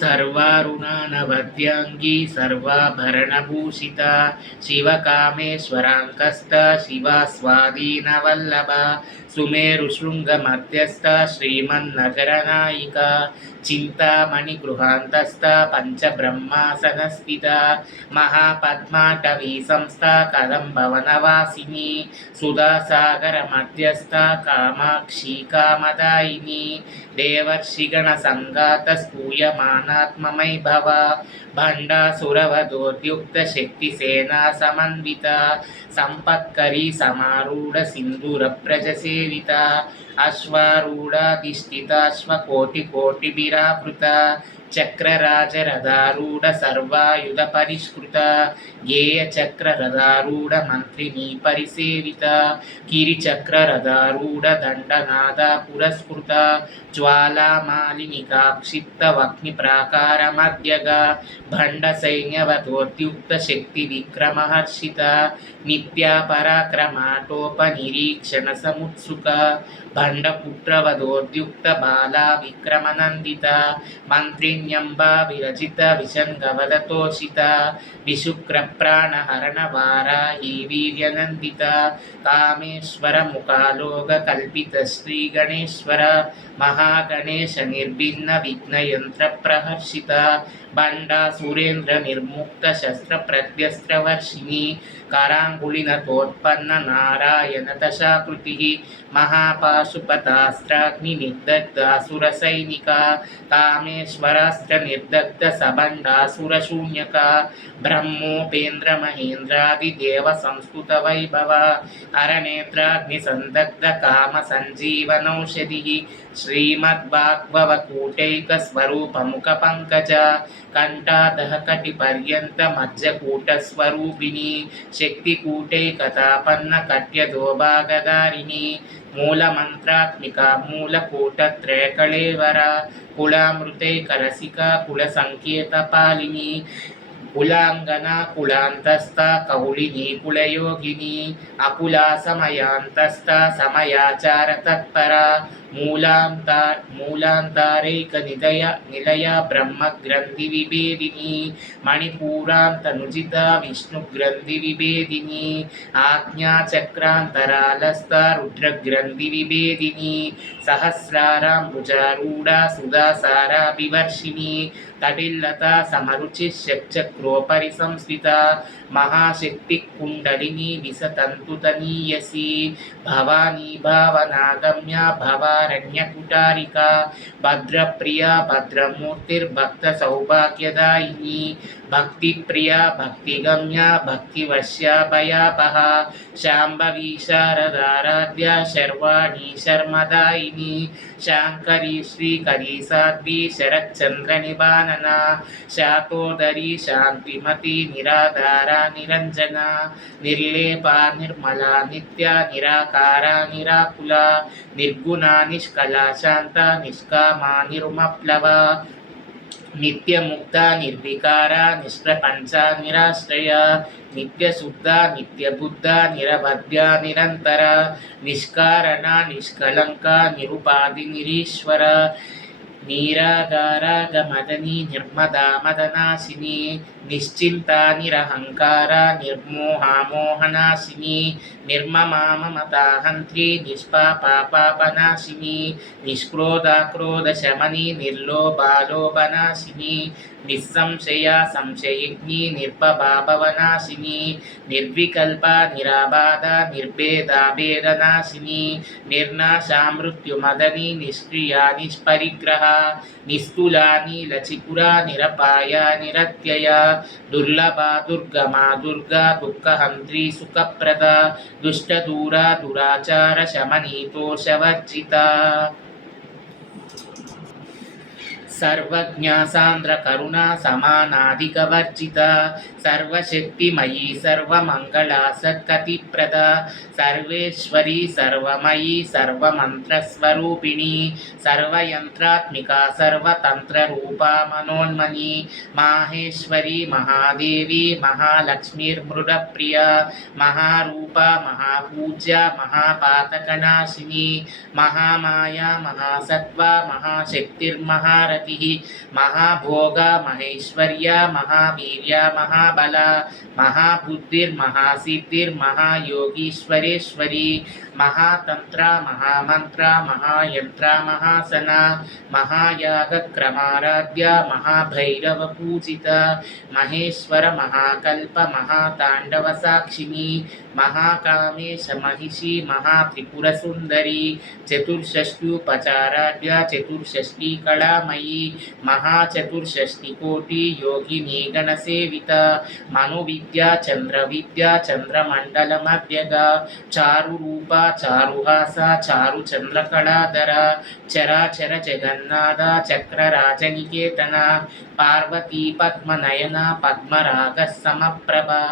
सर्वारुणानवद्यांगी सर्वाभरणभूषिता शिवकामेश्वराङ्कस्ता शिवा स्वाधीनवल्लभा सुमेरुशृङ्गमध्यस्था श्रीमन्नगरनायिका चिन्तामणिगृहान्तस्था पञ्चब्रह्मासनस्थिता महापद्माटवी संस्था कदम्बवनवासिनी सुधासागरमध्यस्था कामाक्षी कामदायिनी देवर्षिगणसङ्गातस्तूयमानात्ममयी भव भण्डासुरवधोद्युक्तशक्तिसेना समन्विता सम्पत्करी समारूढ सिन्दूरप्रजसेविता अश्वारूढाधिष्ठिताश्वकोटिकोटिभिरावृता चक्रराजरथारूढ सर्वायुधपरिष्कृता गेयचक्ररथारूढ मन्त्रिणी परिसेविता गिरिचक्ररथारूढ दण्डनादा पुरस्कृता ज्वालामालिनिकाक्षिप्तवह्निप्राकारमध्यगा भण्डसैन्यवधोद्युक्तशक्तिविक्रमहर्षिता नित्या पराक्रमाटोपनिरीक्षणसमुत्सुका भण्डपुत्रवधोद्युक्तबाला विक्रमनन्दिता मन्त्रिण्यम्बा विरचिता विशङ्गवदतोषिता विशुक्रप्राणहरणवाराही वीर्यनन्दिता कामेश्वरमुखालोककल्पितश्रीगणेश्वर महागणेश निर्भिन्नविघ्नयन्त्रप्रहर्षिता भण्डासुरेन्द्रनिर्मुक्तशस्त्रप्रत्यस्त्रवर्षिणी कराङ्गुलिनतोत्पन्न नारायणदशाकृतिः महापाशुपतास्त्राग्निर्दग्धासुरसैनिका कामेश्वरास्त्रनिर्दग्धसभण्डासुरशून्यका ब्रह्मोपेन्द्रमहेन्द्रादिदेवसंस्तुतवैभव हरनेत्राग्निसन्दग्धकामसञ्जीवनौषधिः श्रीमद्भागवतकूटैकस्वरूपमुखपङ्कजा कण्ठादहकटिपर्यन्तमज्जकूटस्वरूपिणी शक्तिकूटैकतापन्नकट्यदोभागधारिणी मूलमन्त्रात्मिका मूलकूटत्रयकळेवरा कुलामृतैकरसिका कुलसङ्केतपालिनी कुलाङ्गना कुलान्तस्था कौलिनी कुलयोगिनी अकुलासमयान्तस्था समयाचारतत्परा मूलान्तारैकनिलया ब्रह्मग्रन्थिविभेदिनी मणिपूरान्तनुजिता विष्णुग्रन्थिविभेदिनी आज्ञाचक्रान्तरालस्था रुद्रग्रन्थिविभेदिनी सहस्राराम्बुजारूढा सुधासाराभिवर्षिणी तटिल्लता समरुचिश्चक्रोपरि संस्थिता महाशक्तिकुण्डलिनी विसतन्तुतनीयसी भवानी भावनागम्या भवारण्यकुटारिका भद्रप्रिया भद्रमूर्तिर्भक्तसौभाग्यदायिनी भक्तिप्रिया भक्तिगम्या भक्तिवश्या भयापहा शाम्भवी शारदाराध्या शर्वाणी शर्मदायिनी शाङ्करी श्रीकरी साध्वी शरच्चन्द्रनिबानना शातोदरी शान्तिमती निराधारा निरञ्जना निर्लेपा निर्मला नित्या निराकारा निराकुला निर्गुणा निष्कला शान्ता निष्कामा निरुमप्लवा नित्यमुक्ता निर्विकारा निष्प्रपञ्चा निराश्रया नित्यशुद्धा नित्यबुद्धा निरवध्या निरन्तरा निष्कारणा निष्कलङ्का निरुपाधि निरीश्वरा निरागारागमदनी निर्मदा मदनाशिनी निश्चिन्ता निरहङ्कारा निर्मोहा मोहनाशिनी निर्ममा ममताहन्त्री निष्पापा पापनाशिनी निष्क्रोधा क्रोधशमनी निर्लोभा लोभनाशिनी निस्संशया संशयिनी निर्भवा भवनाशिनी निर्विकल्पा निराबाधा निर्भेदा भेदनाशिनी निर्नाशा मृत्युमदनी निष्क्रिया निष्परिग्रहा निस्तुला नीलचिपुरा निरपाया निरत्यया दुर्लभा दुर्गमा दुर्गा दुःखहन्त्री सुखप्रदा दुष्टदूरा दुराचार शमनीतोषवर्जिता सर्वज्ञा सान्द्र करुणा समानाधिकवर्जिता सर्वशक्तिमयी सर्वमङ्गला सत्कतिप्रदा सर्वेश्वरी सर्वमयी सर्वमन्त्रस्वरूपिणी सर्वयन्त्रात्मिका सर्वतन्त्ररूपा मनोन्मनी माहेश्वरी महादेवी महालक्ष्मीर्मृडप्रिया महारूपा महापूज्या महापातकनाशिनी महामाया महासत्त्वा महाशक्तिर्महारथी महाभोग महेश्वर्य महावीर्य महाबल महाबुद्धिर्महासिद्धिर्महायोगीश्वरेश्वरी महातंत्र महामंत्र महायंत्र महासन महायागक्रमाराध्य महाभैरव पूजित महेश्वर महाकल्प महातांडव साक्षिणी महाकामेश महिषी महात्रिपुरसुंदरी चतुर्षष्ट्युपचाराढ्य चतुर्षष्टि कलामयी महाचतुर्षष्टिकोटि योगिनी गणसेविता मनोविद्या चंद्रविद्या चंद्रमंडलमध्यगा चारुरूपा चारुहासा चारुचंद्रकलाधरा चराचर जगन्नाथ चक्रराजनिकेतन पार्वती पद्मनयना पद्मराग समप्रभा।